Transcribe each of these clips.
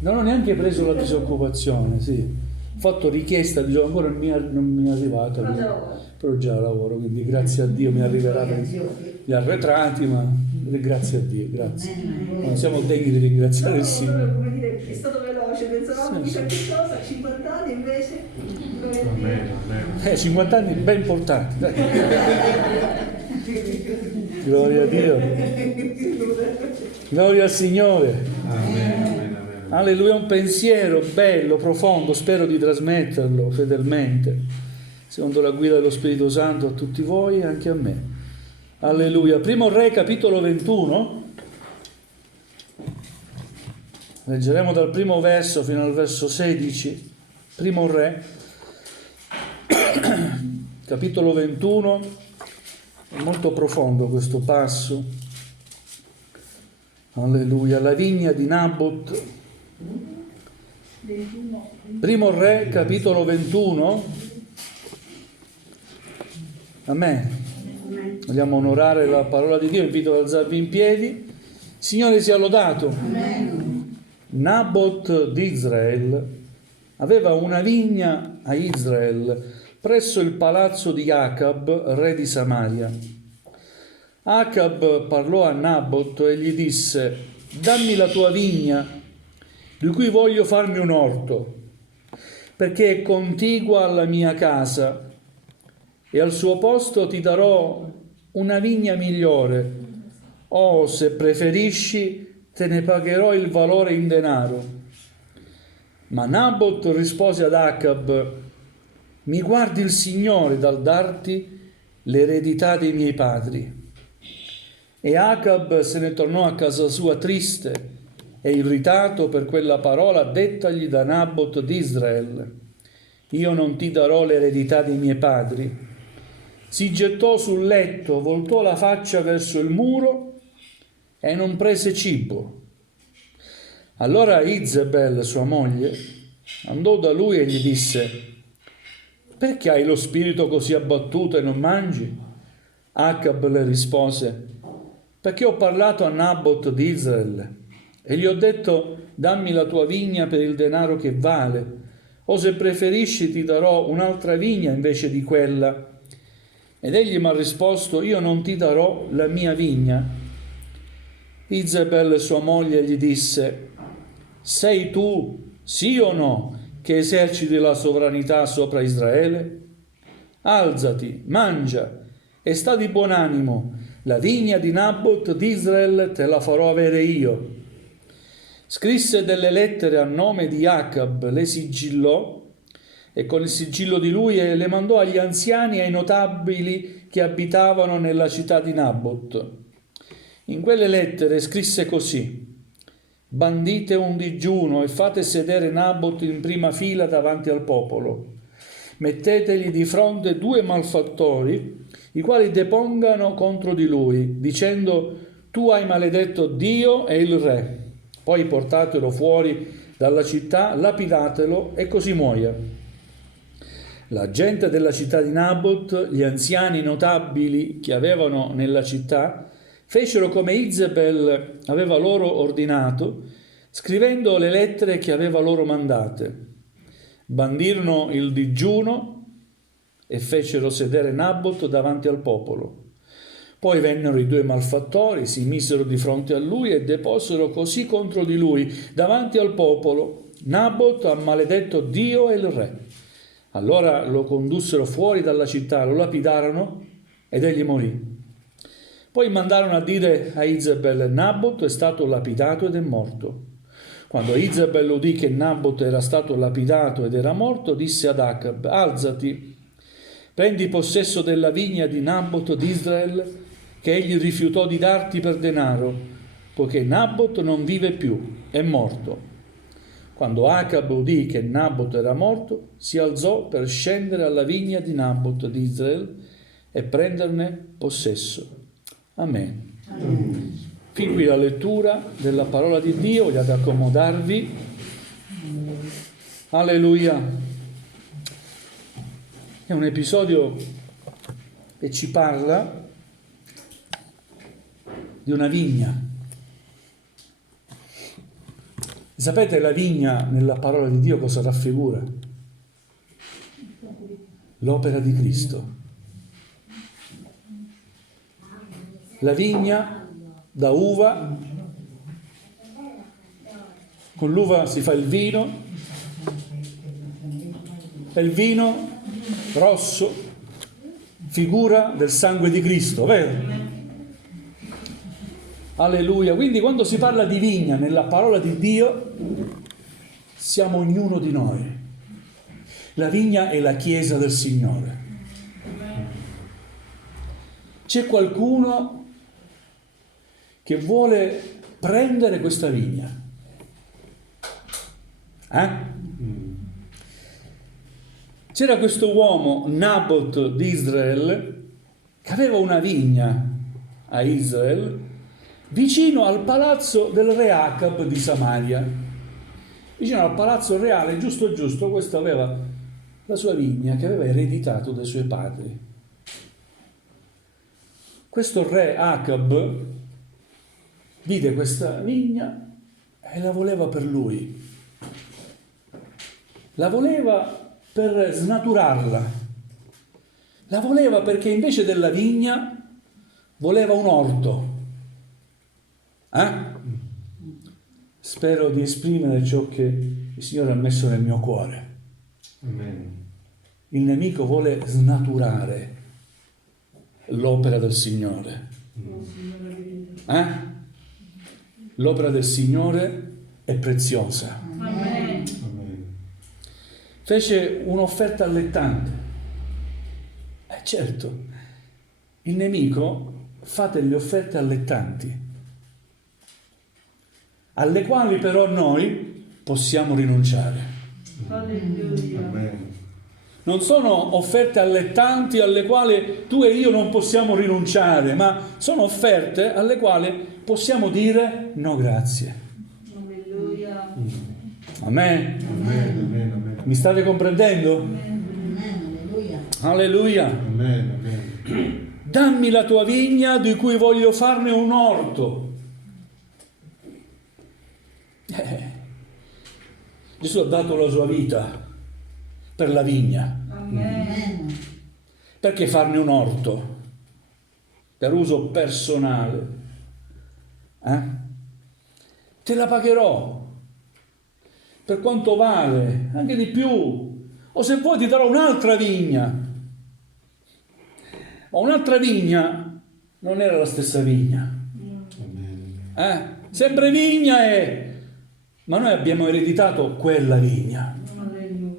Non ho neanche preso la disoccupazione, sì. Ho fatto richiesta, dicevo, ancora non mi è arrivata, però già lavoro, quindi grazie a Dio mi arriverà gli arretrati, ma grazie a Dio, grazie. Non siamo degni di ringraziare il Signore. Come dire, è stato veloce, pensavamo di qualche cosa, 50 anni invece... 50 anni ben portati, dai. Gloria a Dio. Gloria al Signore. Alleluia, un pensiero bello, profondo, spero di trasmetterlo fedelmente, secondo la guida dello Spirito Santo, a tutti voi e anche a me. Alleluia. Primo Re, capitolo 21. Leggeremo dal primo verso fino al verso 16. Primo Re, capitolo 21. È molto profondo questo passo. Alleluia. La vigna di Nabot. Primo Re, capitolo 21. Amen. Vogliamo onorare la parola di Dio. Invito ad alzarvi in piedi. Signore sia lodato. Amen. Nabot di Israele aveva una vigna a Israel presso il palazzo di Acab, re di Samaria. Acab parlò a Nabot e gli disse: dammi la tua vigna, di cui voglio farmi un orto, perché è contigua alla mia casa, e al suo posto ti darò una vigna migliore, o se preferisci te ne pagherò il valore in denaro. Ma Nabot rispose ad Acab: mi guardi il Signore dal darti l'eredità dei miei padri. E Acab se ne tornò a casa sua triste e irritato per quella parola dettagli da Nabot di Israele: io non ti darò l'eredità dei miei padri. Si gettò sul letto, voltò la faccia verso il muro e non prese cibo. Allora Izebel, sua moglie, andò da lui e gli disse: perché hai lo spirito così abbattuto e non mangi? Acab le rispose: perché ho parlato a Nabot di Israele e gli ho detto: dammi la tua vigna per il denaro che vale, o se preferisci ti darò un'altra vigna invece di quella. Ed egli mi ha risposto: io non ti darò la mia vigna. Izebel, sua moglie, gli disse: sei tu, sì o no, che eserciti la sovranità sopra Israele? Alzati, mangia e sta di buon animo, la vigna di Nabot di Israele te la farò avere io. Scrisse delle lettere a nome di Acab, le sigillò, e con il sigillo di lui le mandò agli anziani e ai notabili che abitavano nella città di Nabot. In quelle lettere scrisse così: bandite un digiuno e fate sedere Nabot in prima fila davanti al popolo. Mettetegli di fronte 2 malfattori, i quali depongano contro di lui, dicendo: tu hai maledetto Dio e il re. Poi portatelo fuori dalla città, lapidatelo e così muoia. La gente della città di Nabot, gli anziani notabili che avevano nella città, fecero come Izebel aveva loro ordinato, scrivendo le lettere che aveva loro mandate. Bandirono il digiuno e fecero sedere Nabot davanti al popolo. Poi vennero i 2 malfattori, si misero di fronte a lui e deposero così contro di lui davanti al popolo: Nabot ha maledetto Dio e il re. Allora lo condussero fuori dalla città, lo lapidarono ed egli morì. Poi mandarono a dire a Izebel: Nabot è stato lapidato ed è morto. Quando Izebel udì che Nabot era stato lapidato ed era morto, disse ad Acab: alzati, prendi possesso della vigna di Nabot di Israele, che egli rifiutò di darti per denaro, poiché Nabot non vive più, è morto. Quando Acab udì che Nabot era morto, si alzò per scendere alla vigna di Nabot di Israele e prenderne possesso. Amen. Fin qui la lettura della parola di Dio. Vogliate accomodarvi. Alleluia. È un episodio che ci parla di una vigna. Sapete la vigna nella parola di Dio cosa raffigura? L'opera di Cristo. La vigna da uva, con l'uva si fa il vino, e il vino rosso figura del sangue di Cristo, vero? Alleluia. Quindi quando si parla di vigna nella parola di Dio, siamo ognuno di noi. La vigna è la chiesa del Signore. C'è qualcuno che vuole prendere questa vigna. C'era questo uomo, Nabot di Israele, che aveva una vigna a Israele, vicino al palazzo del re Acab di Samaria. Vicino al palazzo reale, giusto, questo aveva la sua vigna che aveva ereditato dai suoi padri. Questo re Acab vide questa vigna e la voleva per lui. La voleva per snaturarla. La voleva perché invece della vigna voleva un orto. Spero di esprimere ciò che il Signore ha messo nel mio cuore. Amen. Il nemico vuole snaturare l'opera del Signore. L'opera del Signore è preziosa. Amen. Amen. Fece un'offerta allettante. Certo, il nemico fa delle offerte allettanti, alle quali però noi possiamo rinunciare. Alleluia. Amen. Non sono offerte allettanti alle quali tu e io non possiamo rinunciare, ma sono offerte alle quali possiamo dire no grazie. Alleluia. Amen. Amen. Amen. Amen. Mi state comprendendo? Alleluia. Amen. Amen. Dammi la tua vigna di cui voglio farne un orto. Gesù ha dato la sua vita per la vigna. Amen. Perché farne un orto? Per uso personale. Te la pagherò. Per quanto vale, anche di più. O se vuoi ti darò un'altra vigna. Ma un'altra vigna non era la stessa vigna. Amen. Sempre vigna ma noi abbiamo ereditato quella vigna. Alleluia.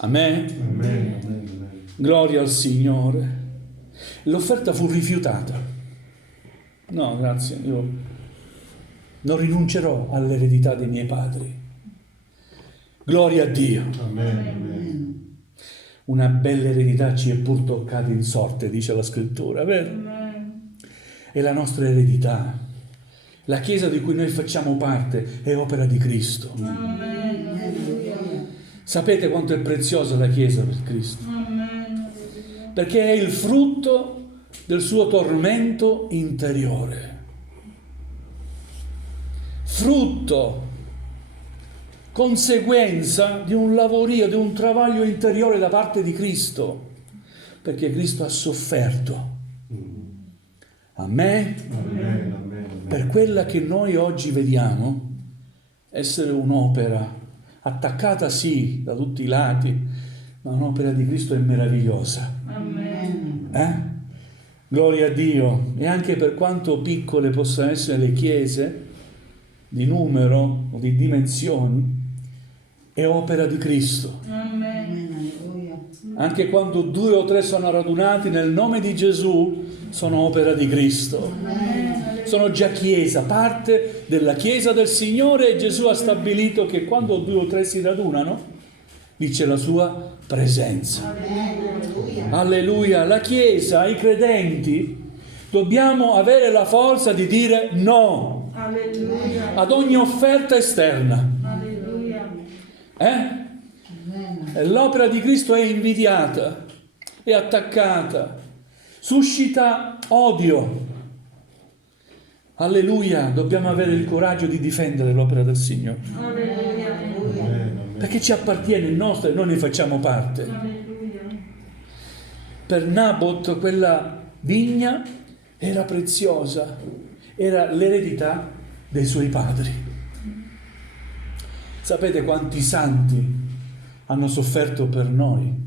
Amen. Amen. Amen. Gloria al Signore. L'offerta fu rifiutata. No, grazie, io non rinuncerò all'eredità dei miei padri. Gloria a Dio. Amen. Amen. Una bella eredità ci è pur toccata in sorte, dice la scrittura, vero? Amen. È la nostra eredità. La Chiesa di cui noi facciamo parte è opera di Cristo. Amen. Alleluia. Sapete quanto è preziosa la Chiesa per Cristo? Amen. Perché è il frutto del suo tormento interiore. Frutto, conseguenza di un lavorio, di un travaglio interiore da parte di Cristo. Perché Cristo ha sofferto. Amen. Amen. Amen. Per quella che noi oggi vediamo essere un'opera attaccata sì da tutti i lati, ma un'opera di Cristo è meravigliosa. Amen. Gloria a Dio. E anche per quanto piccole possano essere le chiese di numero o di dimensioni, è opera di Cristo. Amen. Anche quando 2 o 3 sono radunati nel nome di Gesù, sono opera di Cristo. Sono già chiesa, parte della chiesa del Signore, e Gesù ha stabilito che quando 2 o 3 si radunano, lì c'è la sua presenza. Alleluia. La chiesa, i credenti, dobbiamo avere la forza di dire no Alleluia. ad ogni offerta esterna. Alleluia. E l'opera di Cristo è invidiata, è attaccata, suscita odio. Alleluia, dobbiamo avere il coraggio di difendere l'opera del Signore. Alleluia. Amen, amen. Perché ci appartiene, il nostro e noi ne facciamo parte. Alleluia. Per Nabot quella vigna era preziosa, era l'eredità dei suoi padri. Sapete quanti santi hanno sofferto per noi?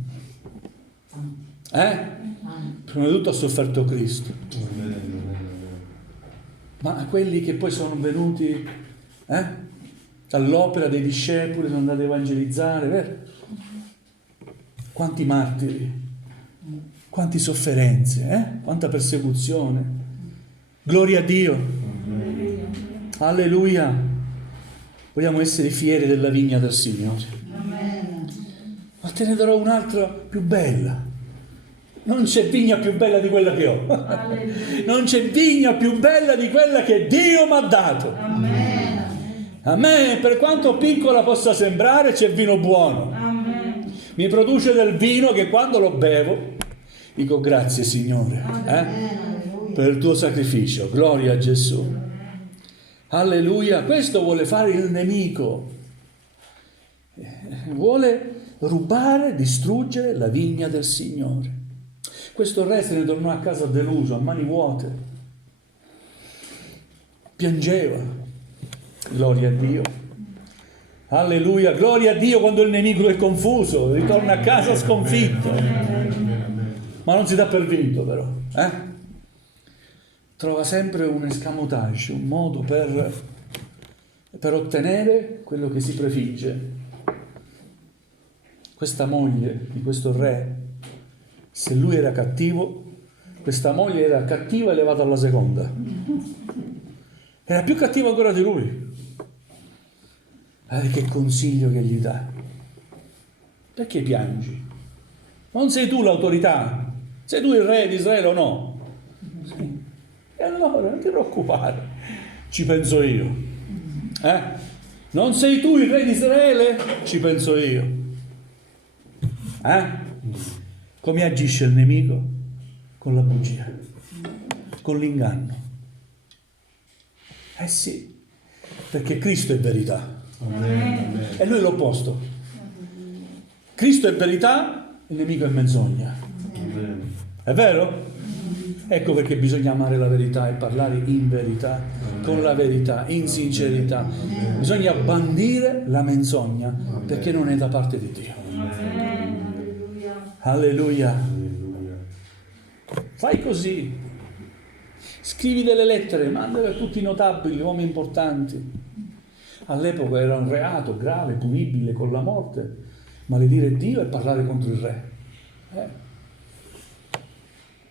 Prima di tutto ha sofferto Cristo, Amen, amen, ma quelli che poi sono venuti dall'opera dei discepoli, sono andati a evangelizzare, vero? Quanti martiri, quante sofferenze, quanta persecuzione. Gloria a Dio. Alleluia. Vogliamo essere fieri della vigna del Signore. Ma te ne darò un'altra più bella. Non c'è vigna più bella di quella che ho. Non c'è vigna più bella di quella che Dio mi ha dato. A me, per quanto piccola possa sembrare, c'è vino buono. Mi produce del vino che quando lo bevo dico grazie Signore per il tuo sacrificio. Gloria a Gesù. Alleluia. Questo vuole fare il nemico. Vuole rubare, distruggere la vigna del Signore. Questo re se ne tornò a casa deluso, a mani vuote. Piangeva. Gloria a Dio. Alleluia. Gloria a Dio quando il nemico è confuso, ritorna a casa sconfitto. Ma non si dà per vinto però. Trova sempre un escamotage, un modo per ottenere quello che si prefigge. Questa moglie di questo re, se lui era cattivo, questa moglie era cattiva elevata alla seconda. Era più cattiva ancora di lui. Che consiglio che gli dà? Perché piangi? Non sei tu l'autorità? Sei tu il re di Israele o no? Sì. E allora non ti preoccupare, ci penso io. Non sei tu il re di Israele? Ci penso io. Come agisce il nemico? Con la bugia, con l'inganno. Sì, perché Cristo è verità. amen. E lui è l'opposto. Cristo è verità, il nemico è menzogna. Amen. È vero? Ecco perché bisogna amare la verità e parlare in verità, con la verità, in sincerità. Bisogna bandire la menzogna perché non è da parte di Dio. Alleluia. Alleluia. Fai così. Scrivi delle lettere, mandale a tutti i notabili, uomini importanti. All'epoca era un reato grave, punibile con la morte, maledire Dio e parlare contro il re.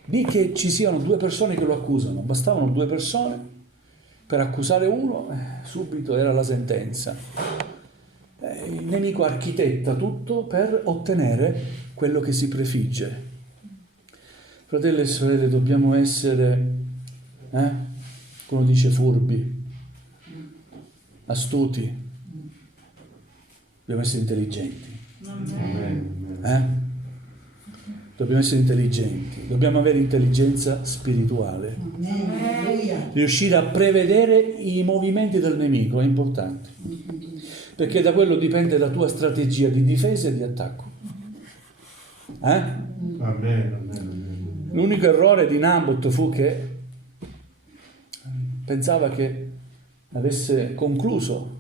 Di che ci siano 2 persone che lo accusano, bastavano 2 persone per accusare uno, subito era la sentenza. Il nemico architetta tutto per ottenere quello che si prefigge. Fratelli e sorelle, dobbiamo essere, come dice, furbi, astuti, dobbiamo essere intelligenti. Amen. Dobbiamo essere intelligenti, dobbiamo avere intelligenza spirituale. Riuscire a prevedere i movimenti del nemico è importante, perché da quello dipende la tua strategia di difesa e di attacco. Amen, amen. L'unico errore di Nabot fu che pensava che avesse concluso.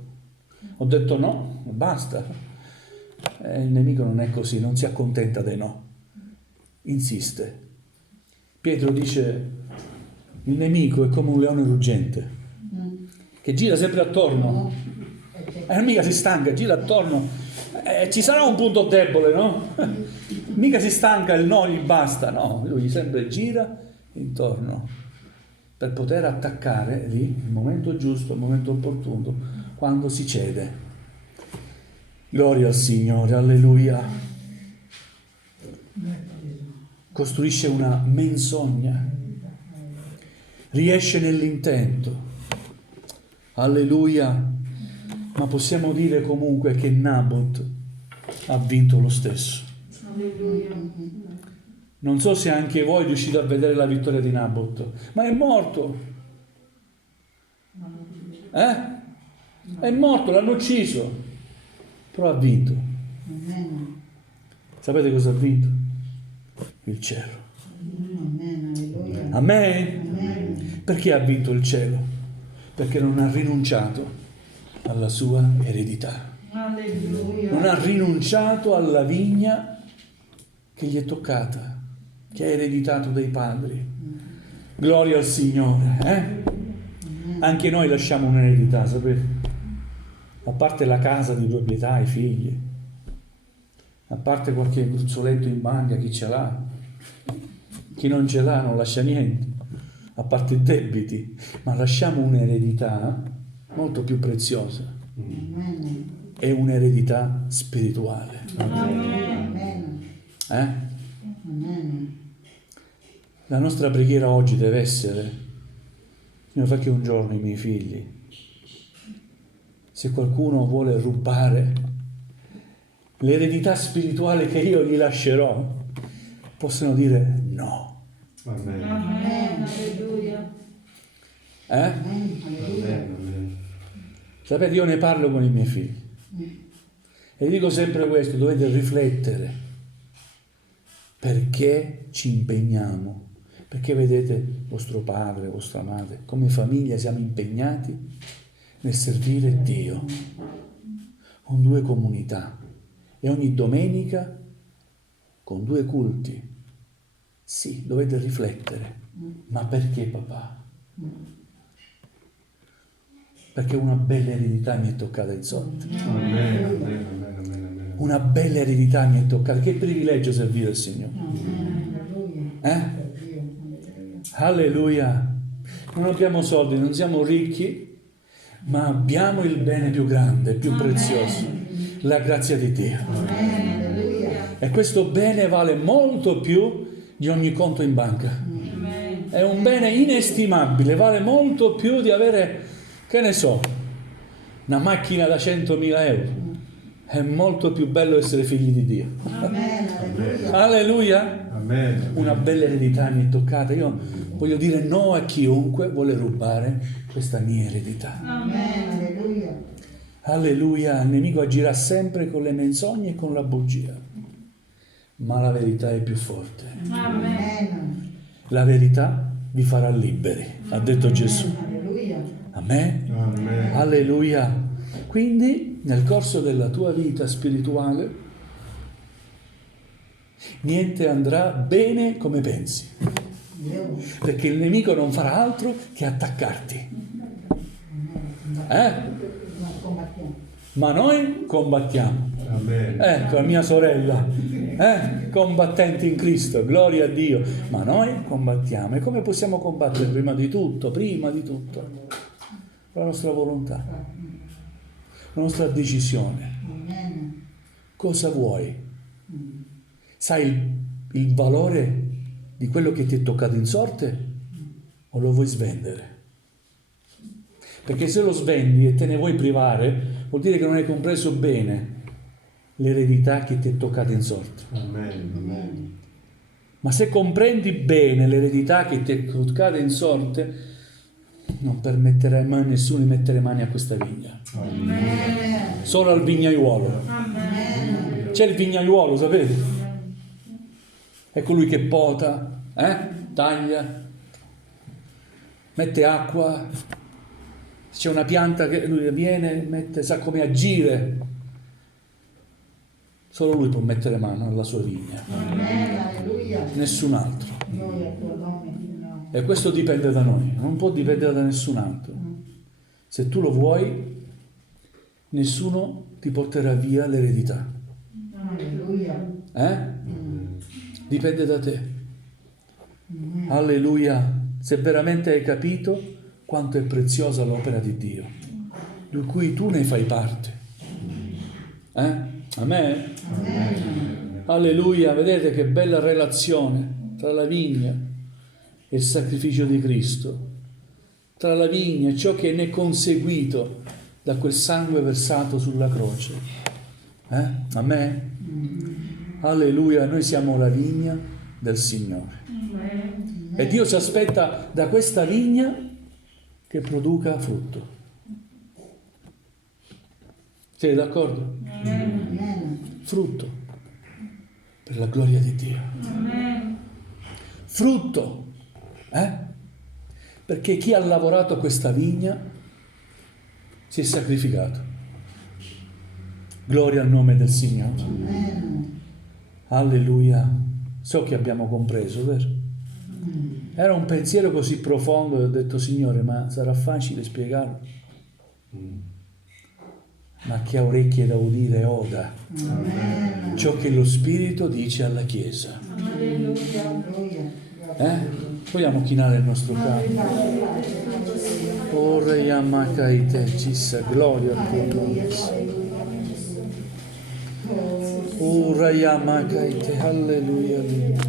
Ho detto no, basta. Il nemico non è così, non si accontenta dei no. Insiste. Pietro dice: il nemico è come un leone ruggente che gira sempre attorno, mica si stanca, gira attorno, ci sarà un punto debole, no? Mica si stanca, il no gli basta, no, lui sempre gira intorno per poter attaccare lì il momento giusto, il momento opportuno, quando si cede. Gloria al Signore, alleluia. Costruisce una menzogna, riesce nell'intento, alleluia, ma possiamo dire comunque che Nabot ha vinto lo stesso. Alleluia. Non so se anche voi riuscite a vedere la vittoria di Nabot, ma è morto. È morto, l'hanno ucciso, però ha vinto. Sapete cosa ha vinto? Il cielo. Amen. Perché ha vinto il cielo? Perché non ha rinunciato alla sua eredità. Non ha rinunciato alla vigna che gli è toccata, che ha ereditato dai padri. Gloria al Signore. Anche noi lasciamo un'eredità, sapete? A parte la casa di proprietà, i figli, a parte qualche gruzzoletto in banca, chi ce l'ha, chi non ce l'ha non lascia niente, a parte i debiti, ma lasciamo un'eredità molto più preziosa. È un'eredità spirituale. La nostra preghiera oggi deve essere: Signore, fa che un giorno i miei figli, se qualcuno vuole rubare l'eredità spirituale che io gli lascerò, possano dire no. Amen. Alleluia. Amen. Sapete, io ne parlo con i miei figli e dico sempre questo: dovete riflettere perché ci impegniamo, perché vedete vostro padre, vostra madre, come famiglia siamo impegnati nel servire Dio con 2 comunità e ogni domenica con 2 culti. Sì, dovete riflettere, ma perché papà? Perché una bella eredità mi è toccata in sorte. Amen. Una bella eredità mi è toccata. Che privilegio servire il Signore. Alleluia. Non abbiamo soldi, non siamo ricchi, ma abbiamo il bene più grande, più prezioso, la grazia di Dio. E questo bene vale molto più di ogni conto in banca. È un bene inestimabile, vale molto più di avere, che ne so, una macchina da 100.000 euro. È molto più bello essere figli di Dio. Alleluia. Amen. Una bella eredità mi è toccata. Io voglio dire no a chiunque vuole rubare questa mia eredità. Alleluia. Il nemico agirà sempre con le menzogne e con la bugia, ma la verità è più forte. La verità vi farà liberi, ha detto Gesù. Amen. Amen. Alleluia. Quindi nel corso della tua vita spirituale niente andrà bene come pensi, perché il nemico non farà altro che attaccarti. Ma noi combattiamo. Amen. Ecco la mia sorella, combattente in Cristo, gloria a Dio. Ma noi combattiamo. E come possiamo combattere? Prima di tutto, la nostra volontà, la nostra decisione. Cosa vuoi? Sai il valore di quello che ti è toccato in sorte o lo vuoi svendere? Perché se lo svendi e te ne vuoi privare, vuol dire che non hai compreso bene l'eredità che ti è toccata in sorte. Amen. Ma se comprendi bene l'eredità che ti è toccata in sorte, non permetterai mai a nessuno di mettere mani a questa vigna. Amen. Solo al vignaiuolo. C'è il vignaiuolo, sapete? È colui che pota, taglia, mette acqua. C'è una pianta che lui viene, sa come agire. Solo lui può mettere mano alla sua vigna. Nessun altro. E questo dipende da noi, non può dipendere da nessun altro. Se tu lo vuoi, nessuno ti porterà via l'eredità. Dipende da te. Alleluia. Se veramente hai capito quanto è preziosa l'opera di Dio, di cui tu ne fai parte. Amen? Alleluia. Vedete che bella relazione tra la vigna e il sacrificio di Cristo, tra la vigna e ciò che ne è conseguito da quel sangue versato sulla croce. Amen? Alleluia. Noi siamo la vigna del Signore e Dio ci aspetta da questa vigna che produca frutto. Siete d'accordo? Frutto per la gloria di Dio. Frutto, perché chi ha lavorato questa vigna si è sacrificato. Gloria al nome del Signore. Alleluia. So che abbiamo compreso, vero? Era un pensiero così profondo e ho detto, Signore, ma sarà facile spiegarlo? Ma chi ha orecchie da udire oda ciò che lo Spirito dice alla Chiesa. Vogliamo chinare il nostro capo. Ora Yamakaite Cissa, gloria al tuo nome. Ora Yamakaite, alleluia.